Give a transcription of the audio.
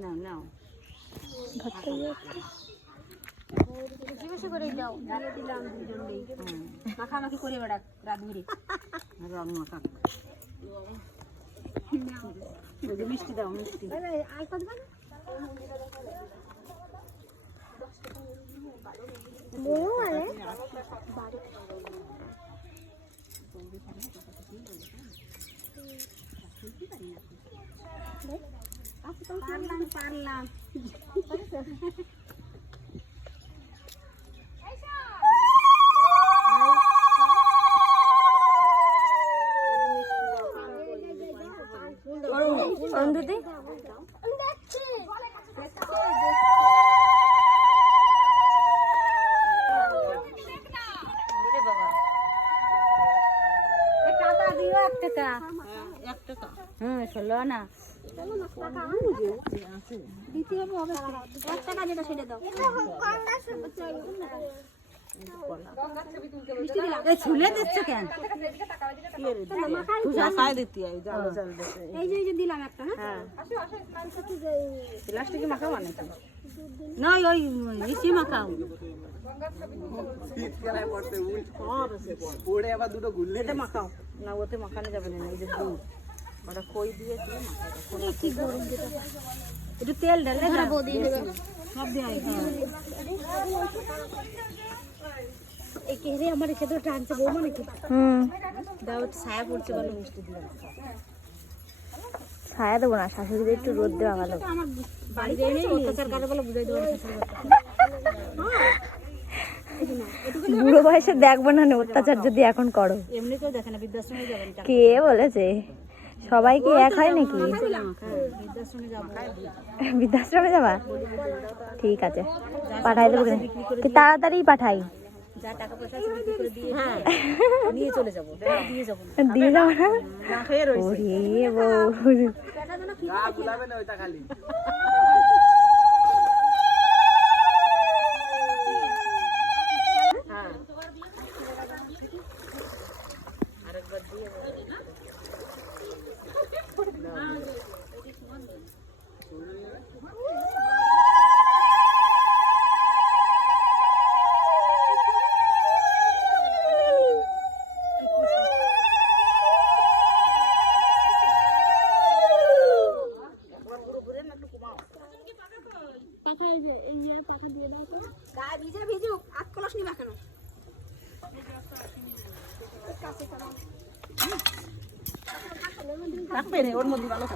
নাও নাও বেশি বেশি করে দাও দিলাম দুজনেই মাখামাখি করে বেড়া রাত ভরে রং মাখা মিষ্টি দাও মিষ্টি আর কত বলো আরে পারলাম দিদি ষোলো না ছুলে দিচ্ছ কেন দিলাম একটা প্লাস্টিকে মাখাও নাকি না ওই ইসি মাখাও এটা মাখাও না ওতে মাখানো যাবে না এই যে দুধ ওটা খই দিয়ে একটু তেল ঢালে সব দেওয়া আমার খেতে টানছে বৌমা নাকি দাও ছায়া পড়ছে বলে মিষ্টি দিলাম ছায়া দেবো না শাশুড়িদের একটু রোদ দেওয়া ভালো আমার বাড়িতে অত্যাচার করে বলে বুঝাই দেবো বুড়ো বয়সে দেখবো না অত্যাচার যদি এখন করো এমনি কেউ দেখে না বৃদ্ধাশ্রমে যাবেন কে বলেছে সবাই কি এক হয় নাকি বৃদ্ধাশ্রমে যাবা ঠিক আছে পাঠাই দেবো তাড়াতাড়ি পাঠাই যা টাকা পয়সা বিক্রি করে দিয়ে নিয়ে চলে যাবো দিয়ে যাবো না খেয়ে রইছে আরেকবার দিয়ে রাখবে না ওর মধ্যে ভালো